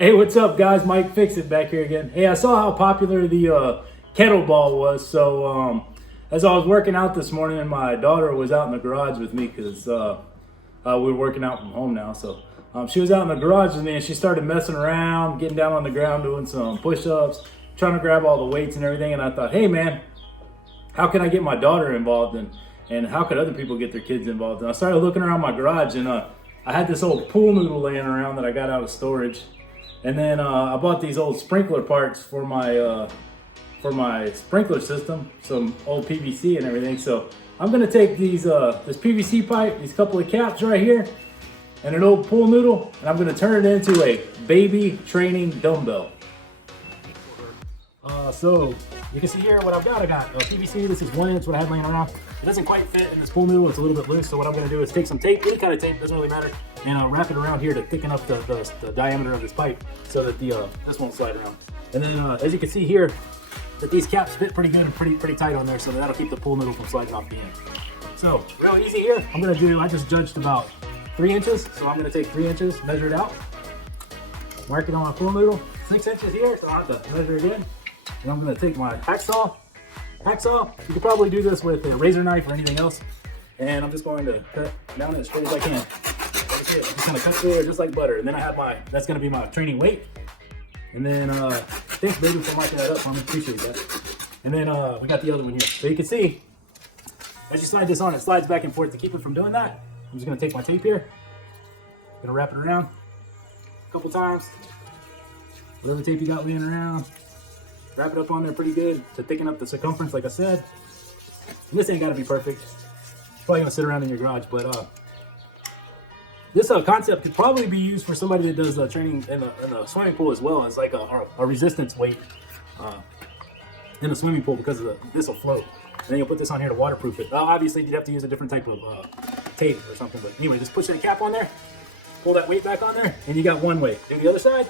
Hey, what's up, guys? Mike Fix It back here again. Hey, I saw how popular the kettlebell was, so as I was working out this morning, and my daughter was out in the garage with me because we're working out from home now. So she was out in the garage with me, and she started messing around, getting down on the ground, doing some push-ups, trying to grab all the weights and everything. And I thought, hey, man, how can I get my daughter involved, and how could other people get their kids involved? And I started looking around my garage, and I had this old pool noodle laying around that I got out of storage. And then I bought these old sprinkler parts for my sprinkler system, some old PVC and everything. So I'm gonna take these this PVC pipe, these couple of caps right here, and an old pool noodle, and I'm gonna turn it into a baby training dumbbell. So you can see here what I've got. I got PVC. This is 1 inch what I had laying around. It doesn't quite fit in this pool noodle. It's a little bit loose. So what I'm going to do is take some tape, any kind of tape, doesn't really matter, and wrap it around here to thicken up the diameter of this pipe so that this won't slide around. And then as you can see here, that these caps fit pretty good and pretty tight on there, so that'll keep the pool noodle from sliding off the end. So real easy here. I'm going to do. I just judged about 3 inches, so I'm going to take 3 inches, measure it out, mark it on my pool noodle. 6 inches here, so I have to measure it in. And I'm going to take my hacksaw. You could probably do this with a razor knife or anything else. And I'm just going to cut down as straight as I can. That's it. I'm just going to cut through it just like butter. And then I have that's going to be my training weight. And then, thanks baby for marking that up for me. Appreciate that. And then we got the other one here. So you can see, as you slide this on, it slides back and forth. To keep it from doing that, I'm just going to take my tape here. I'm going to wrap it around a couple times. Whatever tape you got laying around. Wrap it up on there pretty good to thicken up the circumference, like I said. And this ain't got to be perfect. It's probably gonna sit around in your garage, but this concept could probably be used for somebody that does training in the swimming pool as well as like a resistance weight in the swimming pool, because this will float. And then you'll put this on here to waterproof it. Obviously, you'd have to use a different type of tape or something. But anyway, just push that cap on there, pull that weight back on there, and you got one weight. Do the other side.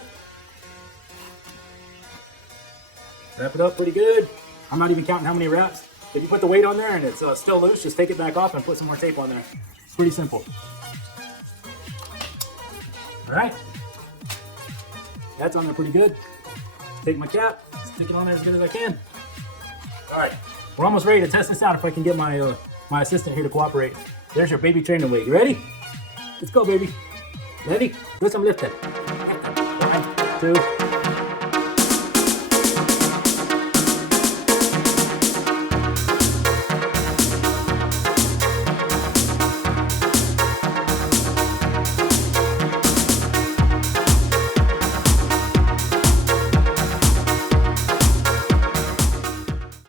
Wrap it up pretty good. I'm not even counting how many wraps. If you put the weight on there and it's still loose, just take it back off and put some more tape on there. It's pretty simple. All right. That's on there pretty good. Take my cap, stick it on there as good as I can. All right. We're almost ready to test this out if I can get my my assistant here to cooperate. There's your baby training weight. You ready? Let's go, baby. Ready? Do some lifting. 1, 2,